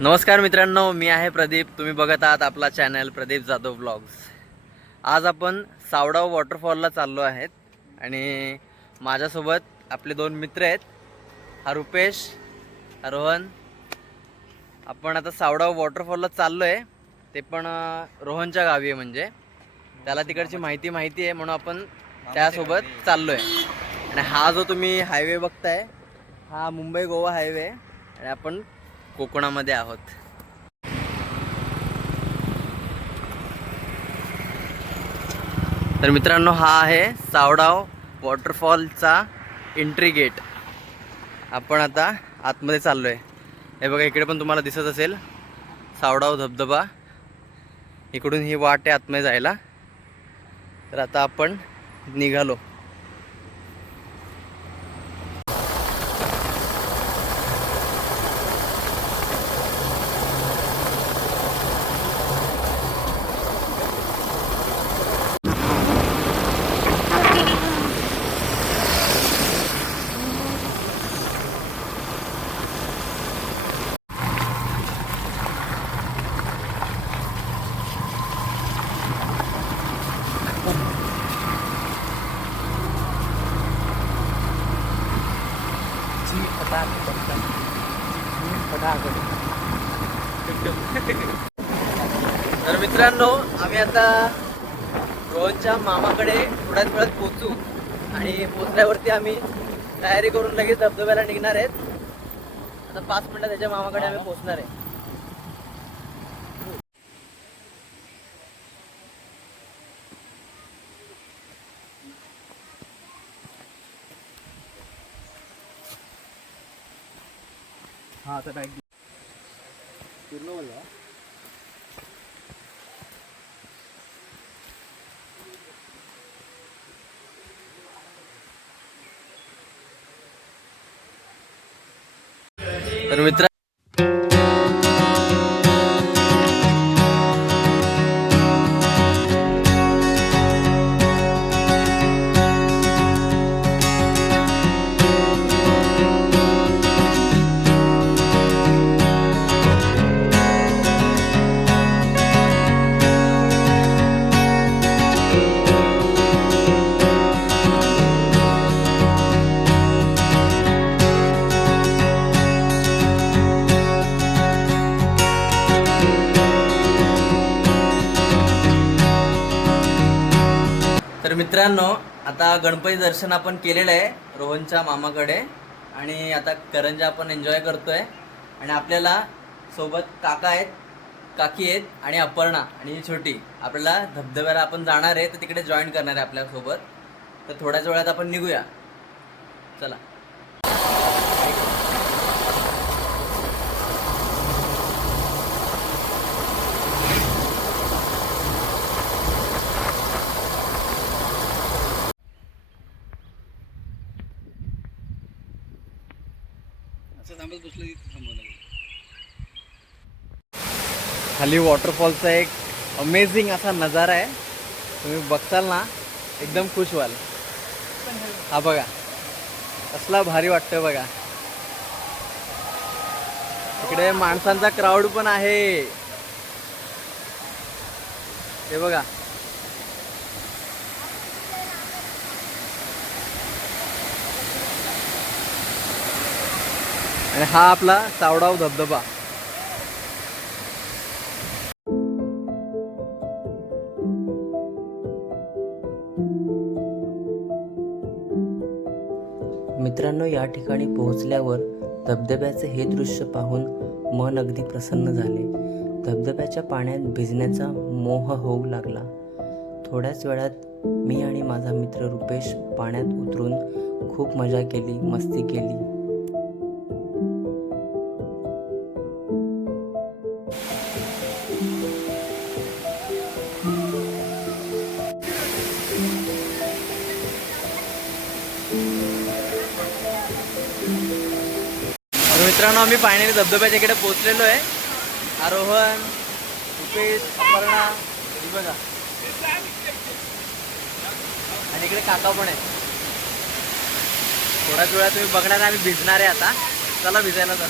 नमस्कार मित्रांनो मी आहे प्रदीप. तुम्ही बघत आहात आपला चॅनल प्रदीप जाधव ब्लॉग्स आज आपण सावडाव वॉटरफॉलला चाललो आहेत आणि माझ्यासोबत आपले दोन मित्र आहेत. हा रुपेश हा रोहन. आपण आता सावडाव वॉटरफॉलला चाललो आहे ते पण रोहनच्या गावी आहे म्हणजे. त्याला तिकडची माहिती माहिती आहे म्हणून आपण त्यासोबत चाललो आहे आणि हा जो तुम्ही हायवे बघताय हा मुंबई गोवा हायवे आहे. आणि आपण कोकणामध्ये आहोत. तर मित्रांनो हा आहे सावडाव वॉटरफॉलचा एंट्री गेट आपण आता आतमध्ये चाललो आहे हे बघा इकडे पण तुम्हाला दिसत असेल सावडाव धबधबा. इकडून ही वाट आहे आतमध्ये जायला. तर आता आपण निघालो. तर मित्रांनो आम्ही आता रोहनच्या मामाकडे थोड्याच वेळात पोचू आणि पोचल्यावरती आम्ही तयारी करून लगेच धबधब्याला निघणार आहेत. आता पाच मिनिटात त्याच्या मामाकडे आम्ही पोचणार आहे. हा आता बॅग पूर्ण बोलला तर मित्र मित्रांनो आता गणपती दर्शन आपण केलेलं आहे रोहनच्या मामाकडे आणि आता करंजा आपण एन्जॉय करतोय. आणि आपल्याला सोबत काका आहेत काकी आहेत आणि अपर्णा आणि ही छोटी. आपल्याला धबधब्याला आपण जाणार आहे तर तिकडे जॉईन करणार आहे आपल्यासोबत तर थोड्याच वेळात आपण निघूया. चला. थांबत बसलं की थांबवलं लागेल खाली वॉटरफॉलचा एक अमेझिंग असा नजारा आहे. तुम्ही बघताल ना एकदम खुश व्हाल हा बघा. कसला भारी वाटतं बघा. इकडे माणसांचा क्राऊड पण आहे. हे बघा. आणि हा आपला सावडाव धबधबा. मित्रांनो या ठिकाणी पोहोचल्यावर धबधब्याचे हे दृश्य पाहून मन अगदी प्रसन्न झाले. धबधब्याच्या पाण्यात भिजण्याचा मोह होऊ लागला. थोड्याच वेळात मी आणि माझा मित्र रुपेश पाण्यात उतरून खूप मजा केली मस्ती केली. मित्रांनो आम्ही फायनली धबधब्याच्या इकडे पोहोचलेलो आहे. आरोहन रुपेश अपर्णा बघा. आणि इकडे काका पण आहे थोड्याच वेळात तुम्ही बघणार आहे आम्ही भिजणार आहे आता. चला भिजायला जा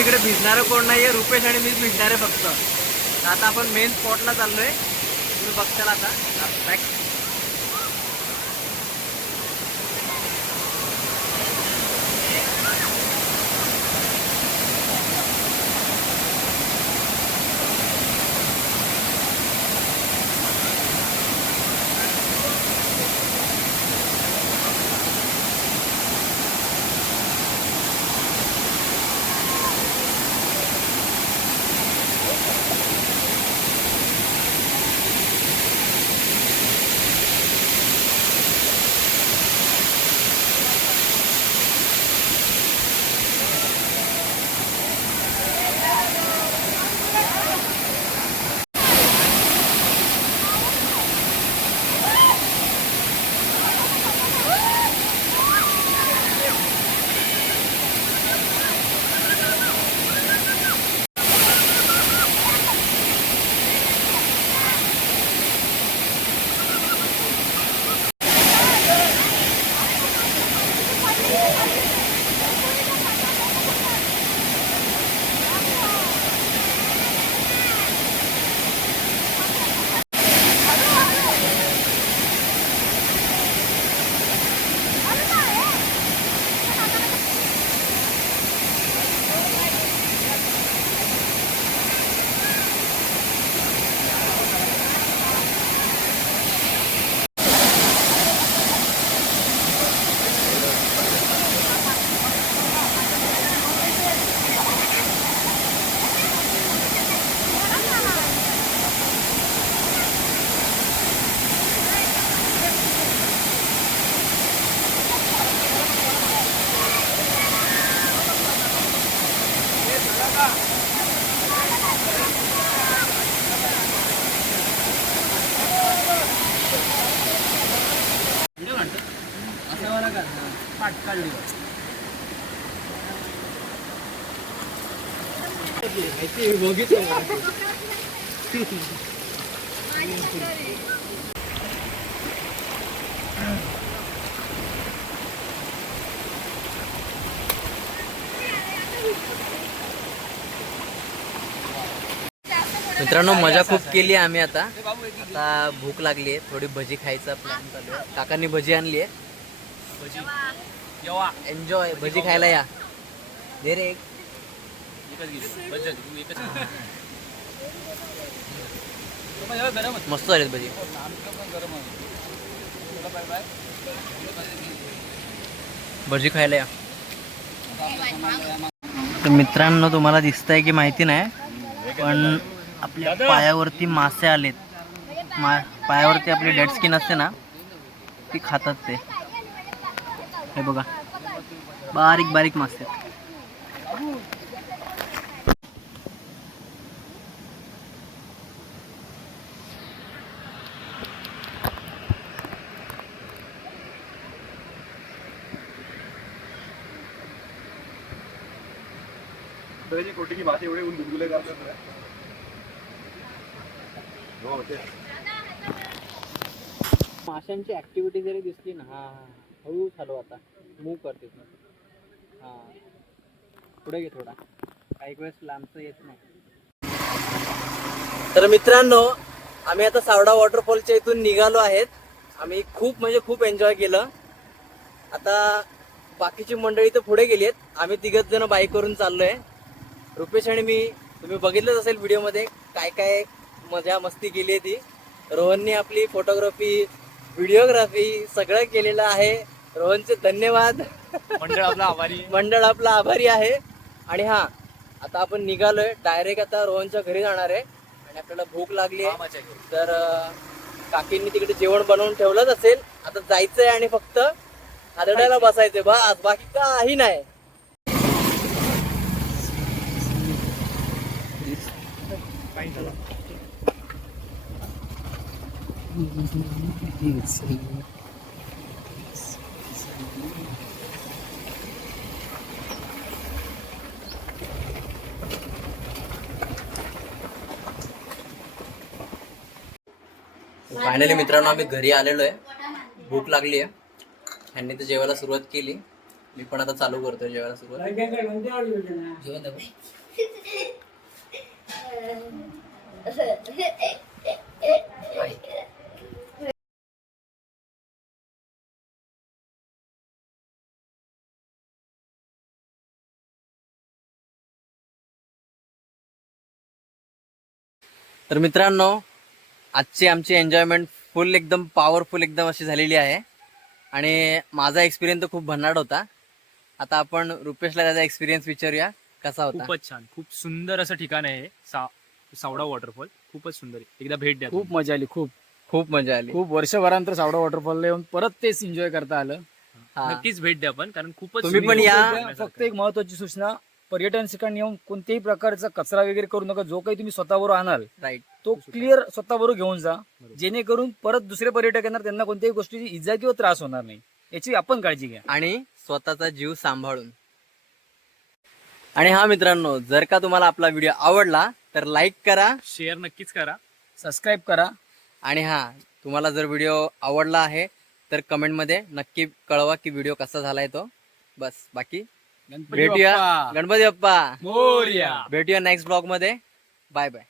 इकडे भिजणारं कोण नाहीये रुपेश आणि मीच भिजणार आहे फक्त आता आपण मेन स्पॉटला चाललोय. तुम्ही बघताल आता. बॅक मित्रांनो मजा खूप केली आम्ही आता. आता भूक लागली आहे थोडी भजी खायचा प्लॅन चालू आहे. काकांनी भजी आणली आहे. एन्जॉय भजी खायला या. दे रे एक. मस्त झालीत भजी. भजी खायला या. तर मित्रांनो तुम्हाला दिसतंय की माहिती नाही पण आपल्या पायावरती मासे आलेत. मा पायावरती आपली डेड स्किन असते ना ती खातात ते. हे बघा बारीक बारीक मासे आहेत. कोटी की भाषा एवढे गुलगुले करतात ना. हो. माशांची ऍक्टिव्हिटी जरी दिसली ना हा हा हळू चालू आता. मूव करते हां. पुढे घे थोडा. काही वेळेस लांबचं येत नाही. तर मित्रांनो आम्ही आता सावडा वॉटरफॉलच्या इथून निघालो आहेत. आम्ही खूप म्हणजे खूप एन्जॉय केलं. आता बाकीची मंडळी तर पुढे गेली आहेत. आम्ही तिघच जण चाललो आहे रुपेश आणि मी तुम्ही बघितलंच असेल व्हिडिओमध्ये काय काय मजा मस्ती केली आहे ती. रोहनने आपली फोटोग्राफी व्हिडिओग्राफी सगळं केलेलं आहे. रोहनचे धन्यवाद. मंडळ आपला आभारी. मंडळ आपला आभारी आहे. आणि हा आता आपण निघालोय. डायरेक्ट आता रोहनच्या घरी जाणार आहे. आणि आपल्याला भूक लागली आहे. तर काकींनी तिकडे जेवण बनवून ठेवलंच असेल. आता जायचंय आणि फक्त आदडायला बसायचंय. बस बाकी काही नाही. फायनली मित्रांनो आम्ही घरी आलेलो आहे. भूक लागली आहे. ह्यांनी तर जेवायला सुरुवात केली. मी पण आता चालू करतोय जेवायला सुरुवात. जेवण द्या तर मित्रांनो आजची आमची एन्जॉयमेंट फुल एकदम पॉवरफुल एकदम अशी झालेली आहे. आणि माझा एक्सपिरियन्स तर खूप भन्नाट होता. आता आपण रुपेशला त्याचा एक्सपिरियन्स विचारूया. कसा होता? खूपच छान. खूप सुंदर असं ठिकाण आहे हे. सा सावडा वॉटरफॉल खूपच सुंदर आहे. एकदा भेट द्या खूप मजा आली खूप. खूप मजा आली. खूप वर्षभरानंतर सावडा वॉटरफॉलला येऊन परत तेच एन्जॉय करता आलं. हा. नक्कीच भेट द्या पण कारण खूपच तुम्ही पण या. फक्त एक महत्वाची सूचना पर्यटन ठिकाणी येऊन कोणत्याही प्रकारचा कचरा वगैरे करू नका. जो काही तुम्ही स्वतःबरोबर आणाल राईट तो क्लिअर स्वतःबरोबर घेऊन जा. जेणेकरून परत दुसरे पर्यटक येणार त्यांना कोणत्याही गोष्टीची इजा किंवा त्रास होणार नाही. याची आपण काळजी घ्या. आणि स्वतःचा जीव सांभाळून. आणि हा मित्रांनो जर का तुम्हाला आपला व्हिडिओ आवडला तर लाईक करा. शेअर नक्कीच करा. सबस्क्राईब करा. आणि हा तुम्हाला जर व्हिडिओ आवडला आहे तर कमेंटमध्ये नक्की कळवा की व्हिडिओ कसा झालाय तो. बस बाकी भेटूया. गणपती बाप्पा. मोरया. भेटूया नेक्स्ट ब्लॉगमध्ये. Bye bye